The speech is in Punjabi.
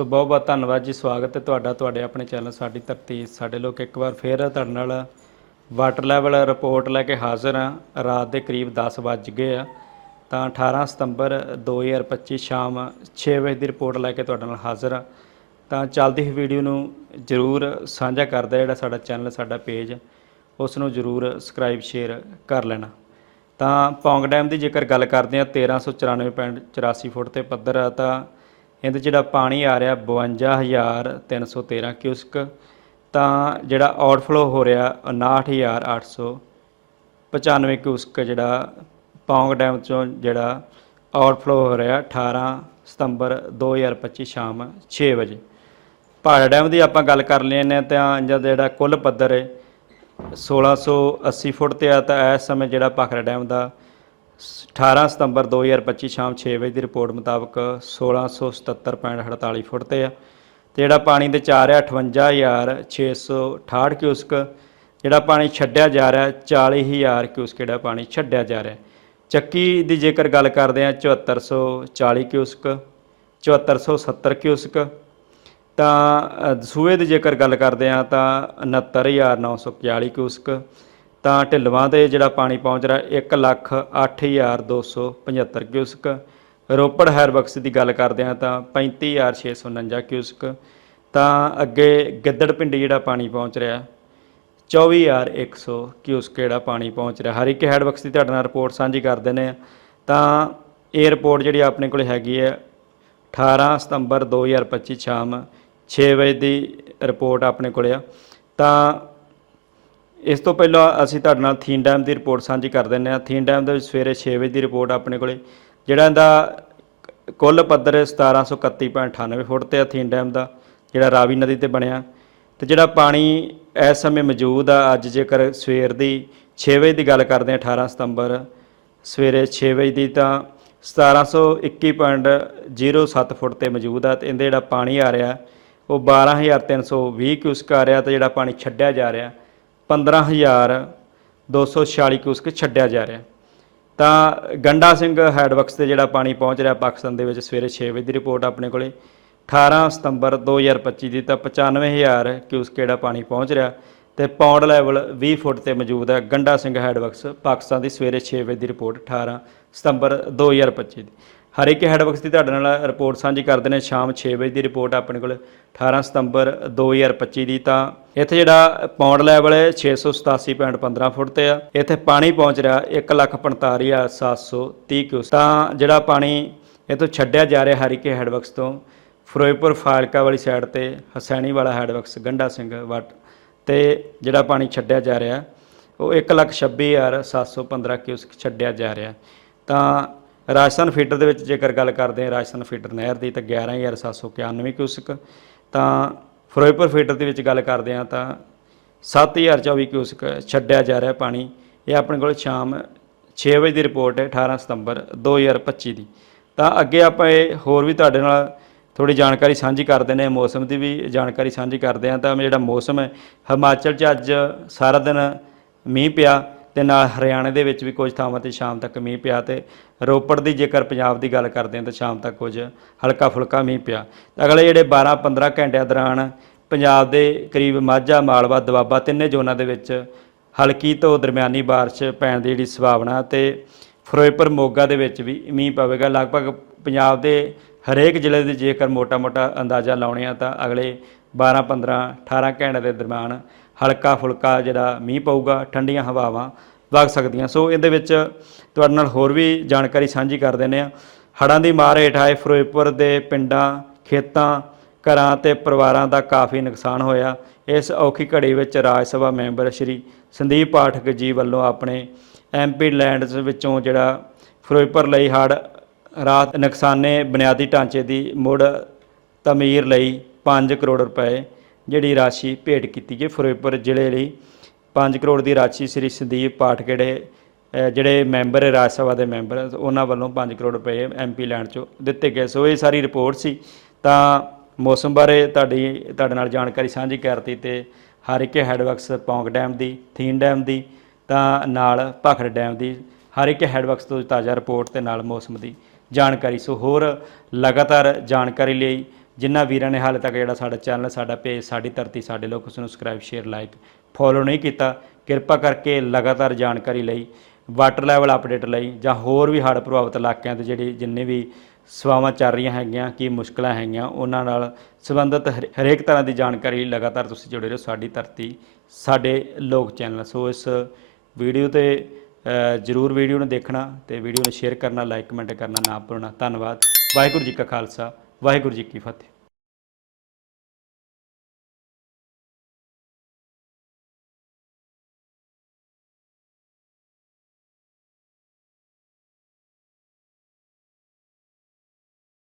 ਸੋ ਬਹੁਤ ਬਹੁਤ ਧੰਨਵਾਦ ਜੀ, ਸਵਾਗਤ ਹੈ ਤੁਹਾਡਾ, ਤੁਹਾਡੇ ਆਪਣੇ ਚੈਨਲ ਸਾਡੀ ਧਰਤੀ। ਸਾਡੇ ਲੋਕ ਇੱਕ ਵਾਰ ਫੇਰ ਤੁਹਾਡੇ ਨਾਲ ਵਾਟਰ ਲੈਵਲ ਰਿਪੋਰਟ ਲੈ ਕੇ ਹਾਜ਼ਰ ਹਾਂ। ਰਾਤ ਦੇ ਕਰੀਬ 10 ਵੱਜ ਗਏ ਆ। ਤਾਂ 18 ਸਤੰਬਰ 2025 ਸ਼ਾਮ 6 ਵਜੇ ਦੀ ਰਿਪੋਰਟ ਲੈ ਕੇ ਤੁਹਾਡੇ ਨਾਲ ਹਾਜ਼ਰ ਹਾਂ। ਤਾਂ ਚੱਲਦੀ ਹੀ ਵੀਡੀਓ ਨੂੰ ਜਰੂਰ ਸਾਂਝਾ ਕਰਦਾ ਜਿਹੜਾ ਸਾਡਾ ਚੈਨਲ ਸਾਡਾ ਪੇਜ ਉਸ ਨੂੰ ਜਰੂਰ ਸਬਸਕ੍ਰਾਈਬ ਸ਼ੇਅਰ ਕਰ ਲੈਣਾ। ਤਾਂ ਪੌਂਗ ਡੈਮ ਦੀ ਜੇਕਰ ਗੱਲ ਕਰਦੇ ਹਾਂ 1394.84 ਫੁੱਟ ਤੇ ਪੱਧਰ ਆ, ਤਾਂ ਇਹਦੇ ਜਿਹੜਾ ਪਾਣੀ ਆ ਰਿਹਾ 52313 ਕਿਊਸਕ, ਤਾਂ ਜਿਹੜਾ ਆਊਟਫਲੋ ਹੋ ਰਿਹਾ 59895 ਕਿਊਸਕ ਜਿਹੜਾ ਪੌਂਗ ਡੈਮ ਚੋਂ ਜਿਹੜਾ ਆਊਟਫਲੋ ਹੋ ਰਿਹਾ 18 ਸਤੰਬਰ 2025 ਸ਼ਾਮ 6 ਵਜੇ। ਭਾੜਾ ਡੈਮ ਦੀ ਆਪਾਂ ਗੱਲ ਕਰ ਲੈਂਦੇ ਹਾਂ ਤਾਂ ਇਹਦਾ ਜਿਹੜਾ ਕੁੱਲ ਪੱਧਰ ਹੈ 1680 ਫੁੱਟ ਤੇ ਆ ਤਾਂ ਇਸ ਸਮੇਂ ਜਿਹੜਾ ਭਾਖੜਾ ਡੈਮ ਦਾ 18 ਸਤੰਬਰ 2025 ਸ਼ਾਮ 6 ਵਜੇ ਦੀ ਰਿਪੋਰਟ ਮੁਤਾਬਕ 1677.48 ਫੁੱਟ ਤੇ ਆ। ਤੇ ਜਿਹੜਾ ਪਾਣੀ ਦੇ ਚਾ ਰਿਹਾ 58668 ਕਿਊਸਕ। ਜਿਹੜਾ ਪਾਣੀ ਛੱਡਿਆ ਜਾ ਰਿਹਾ 40000 ਕਿਊਸਕ ਜਿਹੜਾ ਪਾਣੀ ਛੱਡਿਆ ਜਾ ਰਿਹਾ। ਚੱਕੀ ਦੀ ਜੇਕਰ ਗੱਲ ਕਰਦੇ ਆ 7440 ਕਿਊਸਕ 7470 ਕਿਊਸਕ। ਤਾਂ ਸੂਏ ਦੀ ਜੇਕਰ ਗੱਲ ਕਰਦੇ ਆ ਤਾਂ 69941 ਕਿਊਸਕ। ਤਾਂ ਢਿੱਲਵਾਂ ਤੇ ਜਿਹੜਾ ਪਾਣੀ ਪਹੁੰਚ ਰਿਹਾ 1 ਲੱਖ 8275 ਕਿਊਸਕ। ਰੋਪੜ ਹੈਰਬਕਸ ਦੀ ਗੱਲ ਕਰਦੇ ਹਾਂ ਤਾਂ 35649 ਕਿਊਸਕ। ਤਾਂ ਅੱਗੇ ਗਿੱਦੜ ਪਿੰਡੀ ਜਿਹੜਾ ਪਾਣੀ ਪਹੁੰਚ ਰਿਹਾ 24100 ਕਿਊਸਕ ਜਿਹੜਾ ਪਾਣੀ ਪਹੁੰਚ ਰਿਹਾ ਹਰ ਇੱਕ ਹੈਡਵਰਕਸ ਦੀ ਤੁਹਾਡੇ ਨਾਲ ਰਿਪੋਰਟ ਸਾਂਝੀ ਕਰ ਦਿੰਦੇ ਆ ਤਾਂ ਇਹ ਰਿਪੋਰਟ ਜਿਹੜੀ ਆਪਣੇ ਕੋਲ ਹੈਗੀ ਹੈ 18 ਸਤੰਬਰ 2025 ਸ਼ਾਮ 6 ਵਜੇ ਦੀ ਰਿਪੋਰਟ ਆਪਣੇ ਕੋਲ ਆ। ਤਾਂ ਇਸ ਤੋਂ ਪਹਿਲਾਂ ਅਸੀਂ ਤੁਹਾਡੇ ਨਾਲ ਥੀਨ ਡੈਮ ਦੀ ਰਿਪੋਰਟ ਸਾਂਝੀ ਕਰ ਦਿੰਦੇ ਹਾਂ। ਥੀਨ ਡੈਮ ਦੇ ਵਿੱਚ ਸਵੇਰੇ 6 ਵਜੇ ਦੀ ਰਿਪੋਰਟ ਆਪਣੇ ਕੋਲੇ। ਜਿਹੜਾ ਇਹਦਾ ਕੁੱਲ ਪੱਧਰ ਹੈ 1731.98 ਫੁੱਟ ਤੇ ਆ ਥੀਨ ਡੈਮ ਦਾ, ਜਿਹੜਾ ਰਾਵੀ ਨਦੀ ਤੇ ਬਣਿਆ। ਤੇ ਜਿਹੜਾ ਪਾਣੀ ਇਸ ਸਮੇਂ ਮੌਜੂਦ ਆ, ਅੱਜ ਜੇਕਰ ਸਵੇਰ ਦੀ 6 ਵਜੇ ਦੀ ਗੱਲ ਕਰਦੇ ਹਾਂ 18 ਸਤੰਬਰ, ਸਵੇਰੇ 6 ਵਜੇ ਦੀ ਤਾਂ 1721.07 ਫੁੱਟ ਤੇ ਮੌਜੂਦ ਆ ਤੇ ਇਹਦੇ ਜਿਹੜਾ ਪਾਣੀ ਆ ਰਿਹਾ, ਉਹ 12320 ਕਿਊਸਕ ਆ ਰਿਹਾ ਤੇ ਜਿਹੜਾ ਪਾਣੀ ਛੱਡਿਆ ਜਾ ਰਿਹਾ। 15246 ਕਿਊਸਕ ਛੱਡਿਆ ਜਾ ਰਿਹਾ। ਤਾਂ ਗੰਡਾ ਸਿੰਘ ਹੈਡਵਰਕਸ ਤੇ ਜਿਹੜਾ ਪਾਣੀ ਪਹੁੰਚ ਰਿਹਾ ਪਾਕਿਸਤਾਨ ਦੇ ਵਿੱਚ ਸਵੇਰੇ 6 ਵਜੇ ਦੀ ਰਿਪੋਰਟ ਆਪਣੇ ਕੋਲੇ। 18 ਸਤੰਬਰ 2025 ਦੀ ਤਾਂ 95000 ਕਿਊਸਕ ਜਿਹੜਾ ਪਾਣੀ ਪਹੁੰਚ ਰਿਹਾ ਤੇ ਪੌਂਡ ਲੈਵਲ 20 ਫੁੱਟ ਤੇ ਮੌਜੂਦ ਹੈ ਗੰਡਾ ਸਿੰਘ ਹੈਡਵਰਕਸ ਪਾਕਿਸਤਾਨ ਦੀ ਸਵੇਰੇ 6 ਵਜੇ ਦੀ ਰਿਪੋਰਟ 18 ਸਤੰਬਰ 2025 ਦੀ। ਹਰੇਕ ਹੈਡਵਰਕਸ ਦੀ ਤੁਹਾਡੇ ਨਾਲ ਰਿਪੋਰਟ ਸਾਂਝੀ ਕਰਦੇ ਨੇ ਸ਼ਾਮ 6 ਵਜੇ ਦੀ ਰਿਪੋਰਟ ਆਪਣੇ ਕੋਲ 18 ਸਤੰਬਰ 2025 ਦੀ ਤਾਂ ਇੱਥੇ ਜਿਹੜਾ ਪੌਂਡ ਲੈਵਲ ਹੈ 687.15 ਫੁੱਟ ਤੇ ਆ। ਇੱਥੇ ਪਾਣੀ ਪਹੁੰਚ ਰਿਹਾ 1,45,730 ਕਿਊਸ ਤਾਂ ਜਿਹੜਾ ਪਾਣੀ ਇਥੋਂ ਛੱਡਿਆ ਜਾ ਰਿਹਾ ਹਰੀਕੇ ਹੈਡਵਰਕਸ ਤੋਂ ਫਿਰੋਜ਼ਪੁਰ ਫਾਲਕਾ ਵਾਲੀ ਸਾਈਡ ਤੇ ਹਸੈਣੀ ਵਾਲਾ ਹੈਡਵਰਕਸ ਗੰਡਾ ਸਿੰਘ ਵੱਟ ਤੇ ਜਿਹੜਾ ਪਾਣੀ ਛੱਡਿਆ ਜਾ ਰਿਹਾ ਉਹ 1,26,715 ਕਿਊਸਕ ਛੱਡਿਆ ਜਾ ਰਿਹਾ। ਤਾਂ ਰਾਜਸਥਾਨ ਫੀਡਰ ਦੇ ਵਿੱਚ ਜੇਕਰ ਗੱਲ ਕਰਦੇ ਹਾਂ, ਰਾਜਸਥਾਨ ਫੀਡਰ ਨਹਿਰ ਦੀ ਤਾਂ 11791 ਕਿਊਸਕ। ਤਾਂ ਫਿਰੋਜ਼ਪੁਰ ਫੀਡਰ ਦੇ ਵਿੱਚ ਗੱਲ ਕਰਦੇ ਹਾਂ ਤਾਂ 7024 ਕਿਊਸਕ ਛੱਡਿਆ ਜਾ ਰਿਹਾ ਪਾਣੀ। ਇਹ ਆਪਣੇ ਕੋਲ ਸ਼ਾਮ 6 ਵਜੇ ਦੀ ਰਿਪੋਰਟ ਹੈ 18 ਸਤੰਬਰ 2025 ਦੀ। ਤਾਂ ਅੱਗੇ ਆਪਾਂ ਇਹ ਹੋਰ ਵੀ ਤੁਹਾਡੇ ਨਾਲ ਥੋੜੀ ਜਾਣਕਾਰੀ ਸਾਂਝੀ ਕਰਦੇ ਨੇ ਮੌਸਮ ਦੀ ਵੀ ਜਾਣਕਾਰੀ ਸਾਂਝੀ ਕਰਦੇ ਹਾਂ। ਤਾਂ ਜਿਹੜਾ ਮੌਸਮ ਹੈ, ਹਿਮਾਚਲ 'ਚ ਅੱਜ ਸਾਰਾ ਦਿਨ ਮੀਂਹ ਪਿਆ। ਤੇ ਨਾਲ ਹਰਿਆਣੇ ਦੇ ਵਿੱਚ ਵੀ ਕੁਝ ਥਾਵਾਂ ਤੇ ਸ਼ਾਮ ਤੱਕ ਮੀਂਹ ਪਿਆ ਤੇ ਰੋਪੜ ਦੀ ਜੇਕਰ ਪੰਜਾਬ ਦੀ ਗੱਲ ਕਰਦੇ ਹਾਂ ਤਾਂ ਸ਼ਾਮ ਤੱਕ ਕੁਝ ਹਲਕਾ ਫੁਲਕਾ ਮੀਂਹ ਪਿਆ ਅਗਲੇ ਜਿਹੜੇ 12-15 ਘੰਟਿਆਂ ਦੌਰਾਨ ਪੰਜਾਬ ਦੇ ਕਰੀਬ ਮਾਝਾ ਮਾਲਵਾ ਦੁਆਬਾ ਤਿੰਨੇ ਜ਼ੋਨਾਂ ਦੇ ਵਿੱਚ ਹਲਕੀ ਤੋਂ ਦਰਮਿਆਨੀ بارش ਪੈਣ ਦੀ ਜਿਹੜੀ ਸੰਭਾਵਨਾ ਤੇ ਫਿਰੋਜ਼ਪੁਰ ਮੋਗਾ ਦੇ ਵਿੱਚ ਵੀ ਮੀਂਹ ਪਵੇਗਾ ਲਗਭਗ ਪੰਜਾਬ ਦੇ ਹਰੇਕ ਜ਼ਿਲ੍ਹੇ ਦੇ ਜੇਕਰ ਮੋਟਾ-ਮੋਟਾ ਅੰਦਾਜ਼ਾ ਲਾਉਣੇ ਆ ਤਾਂ ਅਗਲੇ 12 15 18 ਘੰਟੇ ਦੇ ਦਰਮਿਆਨ ਹਲਕਾ ਫੁਲਕਾ ਜਿਹੜਾ ਮੀਂਹ ਪਊਗਾ, ਠੰਡੀਆਂ ਹਵਾਵਾਂ ਵਗ ਸਕਦੀਆਂ। ਸੋ ਇਹਦੇ ਵਿੱਚ ਤੁਹਾਡੇ ਨਾਲ ਹੋਰ ਵੀ ਜਾਣਕਾਰੀ ਸਾਂਝੀ ਕਰ ਦਿੰਦੇ ਆ ਹੜ੍ਹਾਂ ਦੀ ਮਾਰ ਹੇਠ ਆਏ ਫਿਰੋਜ਼ਪੁਰ ਦੇ ਪਿੰਡਾਂ, ਖੇਤਾਂ, ਘਰਾਂ ਤੇ ਪਰਿਵਾਰਾਂ ਦਾ ਕਾਫੀ ਨੁਕਸਾਨ ਹੋਇਆ। ਇਸ ਔਖੀ ਘੜੀ ਵਿੱਚ ਰਾਜ ਸਭਾ ਮੈਂਬਰ ਸ਼੍ਰੀ ਸੰਦੀਪ ਪਾਠਕ ਜੀ ਵੱਲੋਂ ਆਪਣੇ ਐਮਪੀ ਲੈਂਡਸ ਵਿੱਚੋਂ ਜਿਹੜਾ ਫਿਰੋਜ਼ਪੁਰ ਲਈ ਹੜ੍ਹ, ਰਾਤ ਨੁਕਸਾਨੇ ਬੁਨਿਆਦੀ ਢਾਂਚੇ ਦੀ ਮੁੜ ਤਮੀਰ ਲਈ 5 ਕਰੋੜ ਰੁਪਏ ਜਿਹੜੀ ਰਾਸ਼ੀ ਭੇਟ ਕੀਤੀ ਗਈ, ਫਿਰੋਜ਼ਪੁਰ ਜ਼ਿਲ੍ਹੇ ਲਈ 5 ਕਰੋੜ ਦੀ ਰਾਸ਼ੀ ਸ੍ਰੀ ਸੰਦੀਪ ਪਾਠਕੜੇ ਜਿਹੜੇ ਮੈਂਬਰ ਹੈ ਰਾਜ ਸਭਾ ਦੇ ਮੈਂਬਰ, ਉਹਨਾਂ ਵੱਲੋਂ 5 ਕਰੋੜ ਰੁਪਏ ਐਮਪੀ ਲੈਂਡ ਚੋਂ ਦਿੱਤੇ ਗਏ। ਸੋ ਇਹ ਸਾਰੀ ਰਿਪੋਰਟ ਸੀ। ਤਾਂ ਮੌਸਮ ਬਾਰੇ ਤੁਹਾਡੀ, ਤੁਹਾਡੇ ਨਾਲ ਜਾਣਕਾਰੀ ਸਾਂਝੀ ਕਰਤੀ ਤੇ ਹਰੀਕੇ ਹੈਡਵਰਕਸ ਪੌਂਗ ਡੈਮ ਦੀ ਥੀਨ ਡੈਮ ਦੀ, ਤਾਂ ਨਾਲ ਭਾਖੜ ਡੈਮ ਦੀ ਹਰੀਕੇ ਹੈਡਵਰਕਸ ਤੋਂ ਤਾਜ਼ਾ ਰਿਪੋਰਟ ਤੇ ਨਾਲ ਮੌਸਮ ਦੀ ਜਾਣਕਾਰੀ। ਸੋ ਹੋਰ ਲਗਾਤਾਰ ਜਾਣਕਾਰੀ ਲਈ ਜਿਨ੍ਹਾਂ ਵੀਰਾਂ ਨੇ ਹਾਲੇ ਤੱਕ ਜਿਹੜਾ ਸਾਡਾ ਚੈਨਲ, ਸਾਡਾ ਪੇਜ, ਸਾਡੀ ਧਰਤੀ, ਸਾਡੇ ਲੋਕ ਉਸ ਨੂੰ ਸਬਸਕ੍ਰਾਈਬ ਸ਼ੇਅਰ ਲਾਈਕ ਫੋਲੋ ਨਹੀਂ ਕੀਤਾ, ਕਿਰਪਾ ਕਰਕੇ ਲਗਾਤਾਰ ਜਾਣਕਾਰੀ ਲਈ ਵਾਟਰ ਲੈਵਲ ਅਪਡੇਟ ਲਈ ਜਾਂ ਹੋਰ ਵੀ ਹੜ੍ਹ ਪ੍ਰਭਾਵਿਤ ਇਲਾਕਿਆਂ ਤੇ ਜਿਹੜੀ ਜਿੰਨੇ ਵੀ ਸੇਵਾਵਾਂ ਚੱਲ ਰਹੀਆਂ ਹੈਗੀਆਂ, ਕੀ ਮੁਸ਼ਕਲਾਂ ਹੈਗੀਆਂ, ਉਹਨਾਂ ਨਾਲ ਸੰਬੰਧਿਤ ਹਰੇ- ਹਰੇਕ ਤਰ੍ਹਾਂ ਦੀ ਜਾਣਕਾਰੀ ਲਗਾਤਾਰ ਤੁਸੀਂ ਜੁੜੇ ਰਹੋ ਸਾਡੀ ਧਰਤੀ, ਸਾਡੇ ਲੋਕ ਚੈਨਲ। ਸੋ ਇਸ ਵੀਡੀਓ ਤੇ ਜਰੂਰ ਵੀਡੀਓ ਨੂੰ ਦੇਖਣਾ ਤੇ ਵੀਡੀਓ ਨੂੰ ਸ਼ੇਅਰ ਕਰਨਾ ਲਾਈਕ ਕਮੈਂਟ ਕਰਨਾ ਨਾ ਭੁੱਲਣਾ। ਧੰਨਵਾਦ। ਵਾਹਿਗੁਰੂ ਜੀ ਕਾ ਖਾਲਸਾ, ਵਾਹਿਗੁਰੂ ਜੀ ਕੀ ਫਤਿਹ।